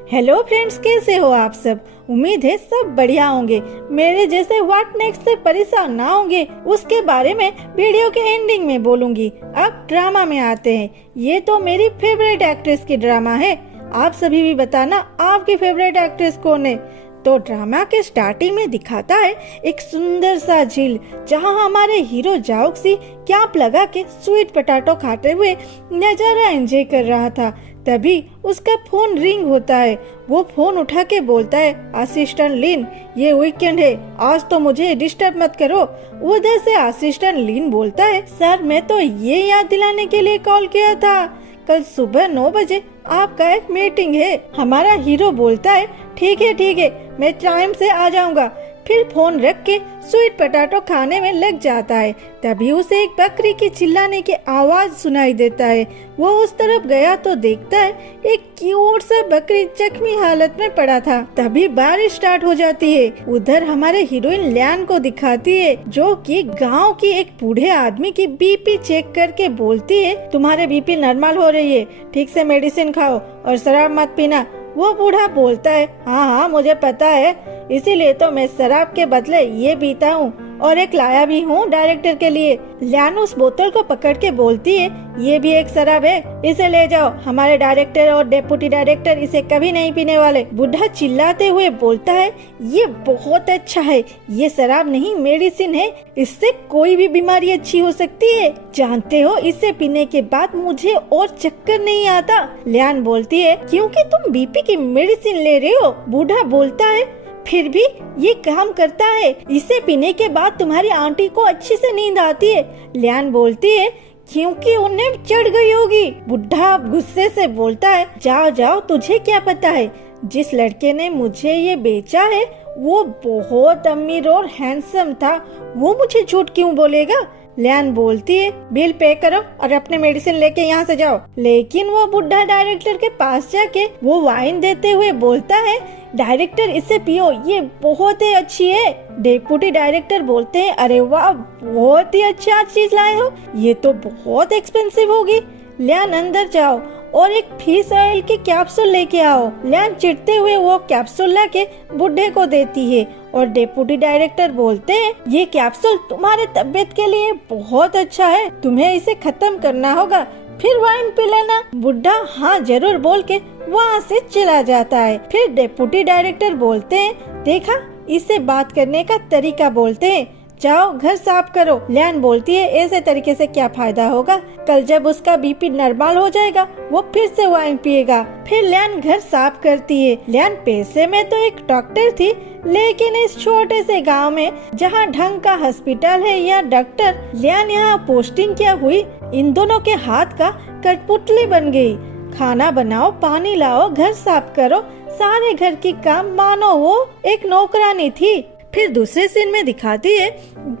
Hello friends, कैसे हो आप सब। उम्मीद है सब बढ़िया होंगे। मेरे जैसे व्हाट नेक्स्ट से परेशान ना होंगे, उसके बारे में वीडियो के एंडिंग में बोलूंगी। अब ड्रामा में आते हैं। ये तो मेरी फेवरेट एक्ट्रेस की ड्रामा है। आप सभी भी बताना आपकी फेवरेट एक्ट्रेस कौन है। तो ड्रामा के स्टार्टिंग में दिखाता है एक सुंदर सा झील, जहां हमारे हीरो जाओक्सी कैंप लगा के स्वीट पोटैटो खाते हुए नजारा एंजॉय कर रहा था। तभी उसका फोन रिंग होता है। वो फोन उठा के बोलता है, असिस्टेंट लिन, ये वीकेंड है, आज तो मुझे डिस्टर्ब मत करो। उधर से असिस्टेंट लिन बोलता है, सर मैं तो ये याद दिलाने के लिए कॉल किया था, कल सुबह 9 बजे आपका एक मीटिंग है। हमारा हीरो बोलता है, ठीक है, मैं टाइम से आ जाऊंगा। फिर फोन रख के स्वीट पोटैटो खाने में लग जाता है। तभी उसे एक बकरी की चिल्लाने की आवाज सुनाई देता है। वो उस तरफ गया तो देखता है एक क्यूट सा बकरी जख्मी हालत में पड़ा था। तभी बारिश स्टार्ट हो जाती है। उधर हमारे हीरोइन लियान को दिखाती है, जो कि गांव की एक बूढ़े आदमी की बीपी चेक करके बोलती है, तुम्हारे बीपी नॉर्मल हो रही है, ठीक से मेडिसिन खाओ और शराब मत पीना। वो बूढ़ा बोलता है, हाँ मुझे पता है, इसीलिए तो मैं शराब के बदले ये पीता हूँ और एक लाया भी हूँ डायरेक्टर के लिए। लियान उस बोतल को पकड़ के बोलती है, ये भी एक शराब है, इसे ले जाओ, हमारे डायरेक्टर और डेप्यूटी डायरेक्टर इसे कभी नहीं पीने वाले। बुढ़ा चिल्लाते हुए बोलता है, ये बहुत अच्छा है, ये शराब नहीं मेडिसिन है, इससे कोई भी बीमारी अच्छी हो सकती है। जानते हो, इसे पीने के बाद मुझे और चक्कर नहीं आता। लियान बोलती है, क्योंकि तुम बीपी की मेडिसिन ले रहे हो। बूढ़ा बोलता है, फिर भी ये काम करता है, इसे पीने के बाद तुम्हारी आंटी को अच्छी से नींद आती है। लियान बोलती है, क्योंकि उन्हें चढ़ गई होगी। बुढ़ा गुस्से से बोलता है, जाओ, तुझे क्या पता है, जिस लड़के ने मुझे ये बेचा है वो बहुत अमीर और हैंडसम था, वो मुझे झूठ क्यों बोलेगा। लियान बोलती है, बिल पे करो और अपने मेडिसिन लेके यहाँ से जाओ। लेकिन वो बुढ़ा डायरेक्टर के पास जाके वो वाइन देते हुए बोलता है, डायरेक्टर इसे पियो, ये बहुत ही अच्छी है। डेप्यूटी डायरेक्टर बोलते हैं, अरे वाह, बहुत ही अच्छा चीज लाए हो, ये तो बहुत एक्सपेंसिव होगी। लियान अंदर जाओ और एक फिश ऑयल की कैप्सूल लेके आओ। लियान चिढ़ते हुए वो कैप्सूल लाके बुढ़े को देती है और डेप्यूटी डायरेक्टर बोलते हैं, ये कैप्सूल तुम्हारे तबीयत के लिए बहुत अच्छा है, तुम्हें इसे खत्म करना होगा, फिर वाइन पी लेना। बुढ़ा हाँ जरूर बोल के वहाँ से चला जाता है। फिर डेप्यूटी डायरेक्टर बोलते हैं, देखा, इससे बात करने का तरीका बोलते हैं, जाओ घर साफ करो। लियान बोलती है, ऐसे तरीके से क्या फायदा होगा, कल जब उसका बीपी नॉर्मल हो जाएगा वो फिर से वाइन पिएगा। फिर लियान घर साफ करती है। लियान पैसे में तो एक डॉक्टर थी, लेकिन इस छोटे से गांव में जहां ढंग का हॉस्पिटल है या डॉक्टर, लियान यहाँ पोस्टिंग क्या हुई, इन दोनों के हाथ का कठपुतली बन गई। खाना बनाओ, पानी लाओ, घर साफ करो, सारे घर की काम मानो वो एक नौकरानी थी। फिर दूसरे सीन में दिखाती है,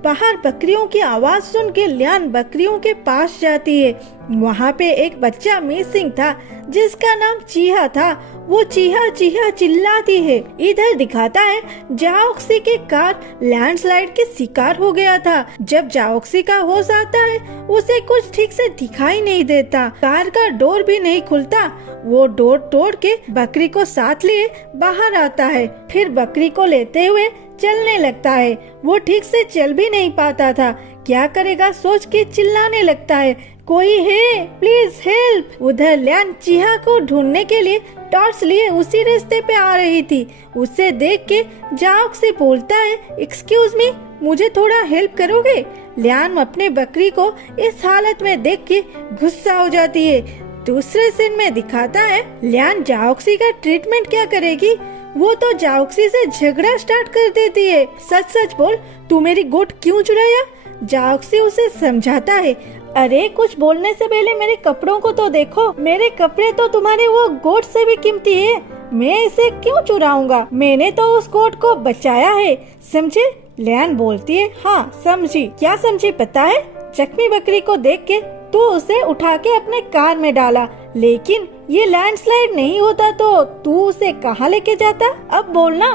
बाहर बकरियों की आवाज सुन के लियान बकरियों के पास जाती है। वहाँ पे एक बच्चा मिसिंग था जिसका नाम चीहा था। वो चीहा चीहा चिल्लाती है। इधर दिखाता है, जाओक्सी के कार लैंडस्लाइड के शिकार हो गया था। जब जाओक्सी का होश आता है, उसे कुछ ठीक से दिखाई नहीं देता, कार का डोर भी नहीं खुलता। वो डोर तोड़ के बकरी को साथ लिए बाहर आता है। फिर बकरी को लेते हुए चलने लगता है। वो ठीक से चल भी नहीं पाता था, क्या करेगा सोच के चिल्लाने लगता है, कोई है, प्लीज हेल्प। उधर लियान चीहा को ढूंढने के लिए टॉर्च लिए उसी रास्ते पे आ रही थी। उसे देख के जाओक्सी बोलता है, एक्सक्यूज मी, मुझे थोड़ा हेल्प करोगे। लियान अपने बकरी को इस हालत में देख के गुस्सा हो जाती है। दूसरे सीन में दिखाता है, लियान जाओक्सी का ट्रीटमेंट क्या करेगी। वो तो जाओक्सी से झगड़ा स्टार्ट कर देती है, सच सच बोल, तू मेरी गोट क्यों चुराया। जाओक्सी उसे समझाता है, अरे कुछ बोलने से पहले मेरे कपड़ों को तो देखो, मेरे कपड़े तो तुम्हारे वो गोट से भी कीमती है, मैं इसे क्यों चुराऊंगा, मैंने तो उस गोट को बचाया है, समझे। लियान बोलती है, हाँ समझी। क्या समझी पता है, जख्मी बकरी को देख के तो उसे उठा के अपने कार में डाला, लेकिन ये लैंडस्लाइड नहीं होता तो तू उसे कहाँ लेके जाता, अब बोलना।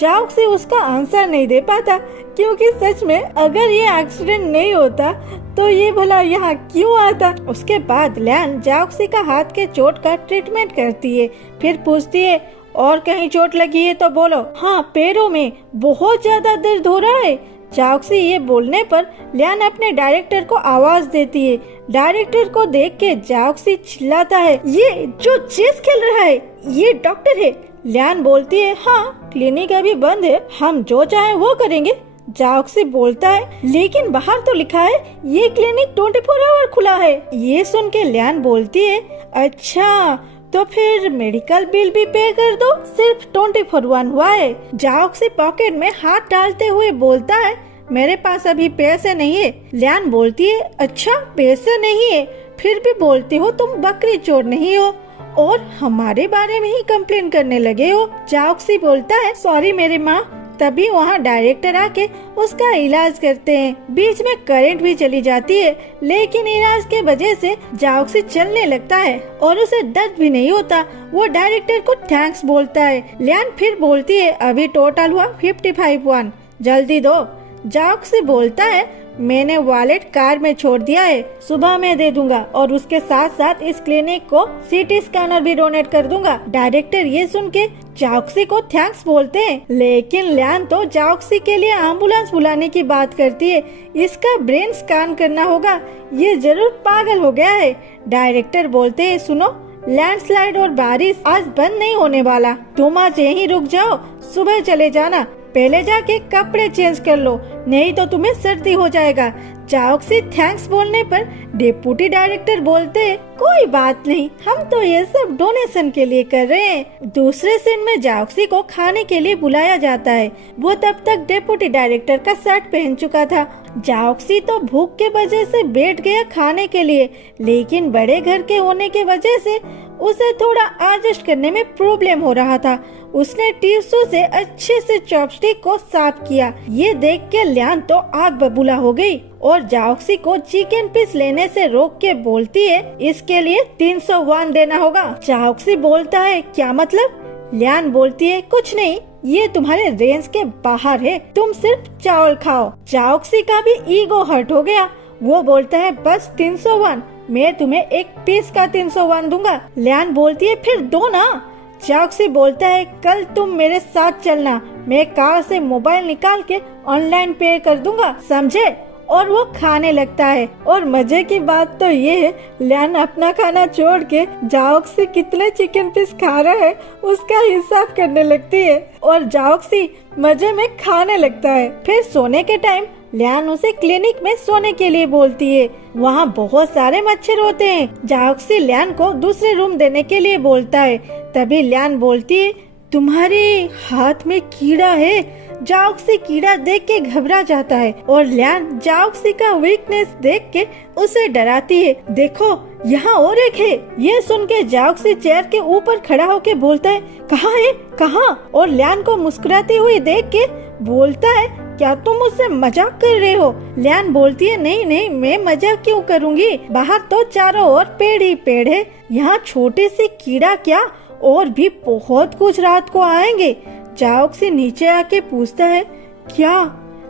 जाओक्सी उसका आंसर नहीं दे पाता, क्योंकि सच में अगर ये एक्सीडेंट नहीं होता तो ये भला यहाँ क्यों आता। उसके बाद लियान जाओक्सी का हाथ के चोट का ट्रीटमेंट करती है। फिर पूछती है, और कहीं चोट लगी है तो बोलो। हाँ, पैरों में बहुत ज्यादा दर्द हो रहा है। चाओक्सी ये बोलने पर लियान अपने डायरेक्टर को आवाज देती है। डायरेक्टर को देख के चाओक्सी चिल्लाता है, ये जो चेस खेल रहा है ये डॉक्टर है। लियान बोलती है, हाँ क्लिनिक अभी बंद है, हम जो चाहे वो करेंगे। चाओक्सी बोलता है, लेकिन बाहर तो लिखा है ये क्लिनिक 24 आवर खुला है। ये सुन के लियान बोलती है, अच्छा तो फिर मेडिकल बिल भी पे कर दो, सिर्फ 24 हुआ है। चाओक्सी पॉकेट में हाथ डालते हुए बोलता है, मेरे पास अभी पैसे नहीं है। लियान बोलती है, अच्छा पैसे नहीं है, फिर भी बोलती हो तुम बकरी चोर नहीं हो और हमारे बारे में ही कंप्लेन करने लगे हो। चाओक्सी बोलता है, सॉरी मेरी माँ। तभी वहाँ डायरेक्टर आके उसका इलाज करते हैं। बीच में करंट भी चली जाती है, लेकिन इलाज के वजह से चाओक्सी चलने लगता है और उसे दर्द भी नहीं होता। वो डायरेक्टर को थैंक्स बोलता है। लियान फिर बोलती है, अभी टोटल हुआ 55 जल्दी दो। चाओक्सी बोलता है, मैंने वॉलेट कार में छोड़ दिया है, सुबह में दे दूंगा और उसके साथ साथ इस क्लिनिक को सीटी स्कैनर भी डोनेट कर दूंगा। डायरेक्टर ये सुन के चाओक्सी को थैंक्स बोलते हैं, लेकिन लियान तो चाओक्सी के लिए एम्बुलेंस बुलाने की बात करती है। इसका ब्रेन स्कैन करना होगा, ये जरूर पागल हो गया है। डायरेक्टर बोलते हैं, सुनो लैंडस्लाइड और बारिश आज बंद नहीं होने वाला, तुम आज यहीं रुक जाओ, सुबह चले जाना। पहले जाके कपड़े चेंज कर लो, नहीं तो तुम्हें सर्दी हो जाएगा। चाओक्सी थैंक्स बोलने पर डिप्टी डायरेक्टर बोलते हैं, कोई बात नहीं, हम तो ये सब डोनेशन के लिए कर रहे हैं। दूसरे सीन में चाओक्सी को खाने के लिए बुलाया जाता है। वो तब तक डिप्टी डायरेक्टर का शर्ट पहन चुका था। चाओक्सी तो भूख के वजह से बैठ गया खाने के लिए, लेकिन बड़े घर के होने के वजह से उसे थोड़ा एडजस्ट करने में प्रॉब्लम हो रहा था। उसने टिश्यू से अच्छे से चॉपस्टिक को साफ किया। ये देख के लियान तो आग बबूला हो गई और चाओक्सी को चिकन पीस लेने से रोक के बोलती है, इसके लिए 300 वॉन देना होगा। चाओक्सी बोलता है, क्या मतलब? लियान बोलती है, कुछ नहीं, ये तुम्हारे रेंज के बाहर है, तुम सिर्फ चावल खाओ। चाओक्सी का भी ईगो हर्ट हो गया। वो बोलता है, बस 300 वॉन, मैं तुम्हें एक पीस का 300 वॉन दूंगा। लियान बोलती है, फिर दो ना। चाओक्सी बोलता है, कल तुम मेरे साथ चलना, मैं कार से मोबाइल निकाल के ऑनलाइन पे कर दूंगा, समझे? और वो खाने लगता है। और मजे की बात तो ये है, लियान अपना खाना छोड़ के चाओक्सी कितने चिकन पीस खा रहा है उसका हिसाब करने लगती है और चाओक्सी मजे में खाने लगता है। फिर सोने के टाइम लियान उसे क्लिनिक में सोने के लिए बोलती है। वहाँ बहुत सारे मच्छर होते हैं। चाओक्सी लियान को दूसरे रूम देने के लिए बोलता है। तभी लियान बोलती है, तुम्हारे हाथ में कीड़ा है। चाओक्सी कीड़ा देख के घबरा जाता है और लियान चाओक्सी का वीकनेस देख के उसे डराती है। देखो यहाँ और एक है। ये सुन के चाओक्सी चेयर के ऊपर खड़ा होके बोलता है, कहाँ है, कहाँ? और लियान को मुस्कुराती हुई देख के बोलता है, क्या तुम मुझसे मजाक कर रहे हो? लियान बोलती है, नहीं नहीं, मैं मजाक क्यों करूँगी, बाहर तो चारों ओर पेड़ ही पेड़ है, यहाँ छोटे से कीड़ा क्या, और भी बहुत कुछ रात को आएंगे। चाओक्सी नीचे आके पूछता है, क्या?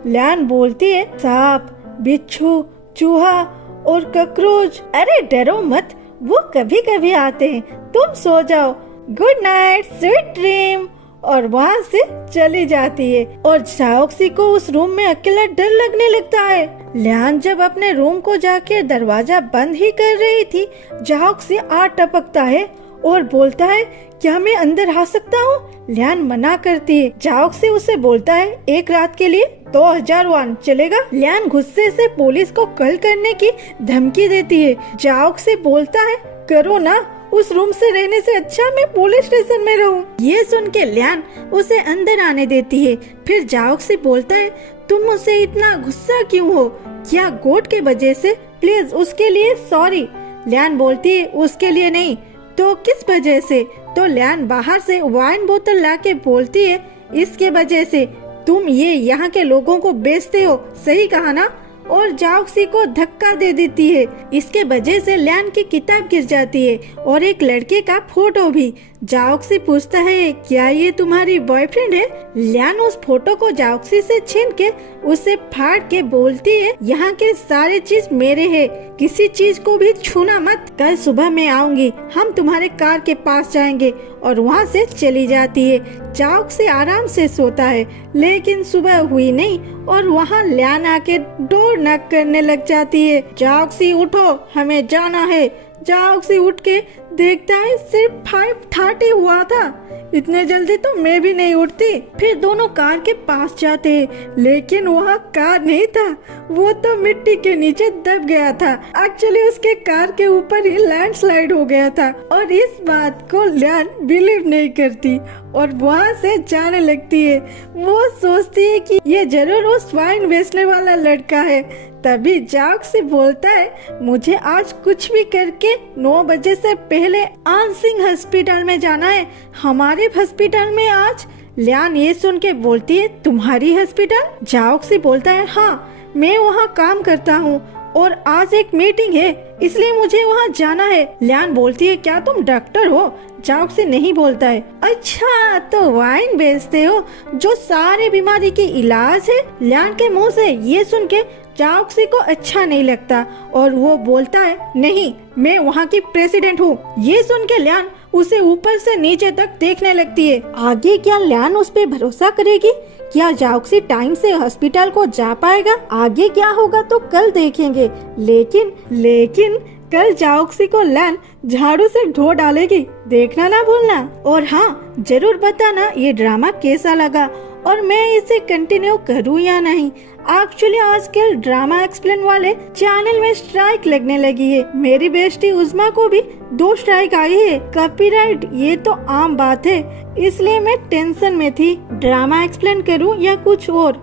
लियान बोलती है, सांप, बिच्छू, चूहा और ककरोच। अरे डरो मत, वो कभी कभी आते हैं, तुम सो जाओ, गुड नाइट, स्वीट ड्रीम। और वहाँ से चली जाती है और चाओक्सी को उस रूम में अकेला डर लगने लगता है। लियान जब अपने रूम को जाके दरवाजा बंद ही कर रही थी, चाओक्सी आ टपकता है और बोलता है, क्या मैं अंदर आ सकता हूँ? लियान मना करती है। चाओक्सी उसे बोलता है, एक रात के लिए 2000 वॉन चलेगा? लियान गुस्से से पुलिस को कॉल करने की धमकी देती है। चाओक्सी बोलता है, करो ना, उस रूम से रहने से अच्छा मैं पुलिस स्टेशन में रहूं। ये सुन के लियान उसे अंदर आने देती है। फिर चाओक्सी बोलता है, तुम मुझसे इतना गुस्सा क्यों हो? क्या गोट के वजह से? प्लीज उसके लिए सॉरी। लियान बोलती है, उसके लिए नहीं तो किस वजह से? तो लियान बाहर से वाइन बोतल लाके बोलती है, इसके वजह से, तुम ये यहाँ के लोगों को बेचते हो, सही कहा ना? और जाओक्सी को धक्का दे देती है। इसके वजह से लियान की किताब गिर जाती है और एक लड़के का फोटो भी। जाओक्सी पूछता है, क्या ये तुम्हारी बॉयफ्रेंड है? लियान उस फोटो को जाओक्सी से छीन के उसे फाड़ के बोलती है, यहाँ के सारे चीज मेरे हैं, किसी चीज को भी छूना मत। कल सुबह मैं आऊंगी, हम तुम्हारे कार के पास जाएंगे। और वहाँ से चली जाती है। जाओक्सी आराम से सोता है, लेकिन सुबह हुई नहीं और वहाँ लियान आके डोर नॉक करने लग जाती है। जाओक्सी उठो, हमें जाना है। जाओक्सी उठ के देखता है सिर्फ 5:30 हुआ था, इतने जल्दी तो मैं भी नहीं उठती। फिर दोनों कार के पास जाते हैं, लेकिन वहाँ कार नहीं था, वो तो मिट्टी के नीचे दब गया था। एक्चुअली उसके कार के ऊपर ही लैंडस्लाइड हो गया था और इस बात को लियान बिलीव नहीं करती और वहाँ से जाने लगती है। वो सोचती है कि ये जरूर उस वाइन बेचने वाला लड़का है। तभी जाओक्सी बोलता है, मुझे आज कुछ भी करके 9 बजे से पहले आनसिंग हॉस्पिटल में जाना है। हमारे हॉस्पिटल में आज? लियान ये सुन के बोलती है, तुम्हारी हॉस्पिटल? जाओक्सी बोलता है, हाँ, मैं वहाँ काम करता हूँ और आज एक मीटिंग है, इसलिए मुझे वहाँ जाना है। लियान बोलती है, क्या तुम डॉक्टर हो? जाओक्सी नहीं बोलता है। अच्छा, तो वाइन बेचते हो जो सारे बीमारी की इलाज है? लियान के मुंह से ये सुन के जाओक्सी को अच्छा नहीं लगता और वो बोलता है, नहीं, मैं वहाँ की प्रेसिडेंट हूँ। ये सुन के लियान उसे ऊपर से नीचे तक देखने लगती है। आगे क्या लियान उस पे भरोसा करेगी? क्या जाओक्सी टाइम से हॉस्पिटल को जा पाएगा? आगे क्या होगा तो कल देखेंगे। लेकिन कल जाओक्सी को लियान झाड़ू से धो डालेगी, देखना ना भूलना। और हाँ, जरूर बताना ये ड्रामा कैसा लगा और मैं इसे कंटिन्यू करूँ या नहीं। एक्चुअली आजकल ड्रामा एक्सप्लेन वाले चैनल में स्ट्राइक लगने लगी है। मेरी बेस्टी उज़मा को भी 2 स्ट्राइक आई है। कॉपीराइट ये तो आम बात है, इसलिए मैं टेंशन में थी, ड्रामा एक्सप्लेन करूं या कुछ और।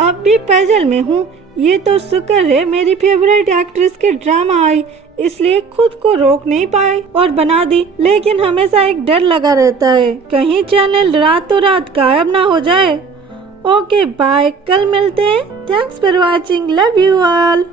अब भी पजल में हूँ। ये तो शुक्र है मेरी फेवरेट एक्ट्रेस के ड्रामा आई, इसलिए खुद को रोक नहीं पाए और बना दी। लेकिन हमेशा एक डर लगा रहता है, कहीं चैनल रातों रात गायब ना हो जाए। ओके बाय, कल मिलते हैं। Thanks for watching, love you all.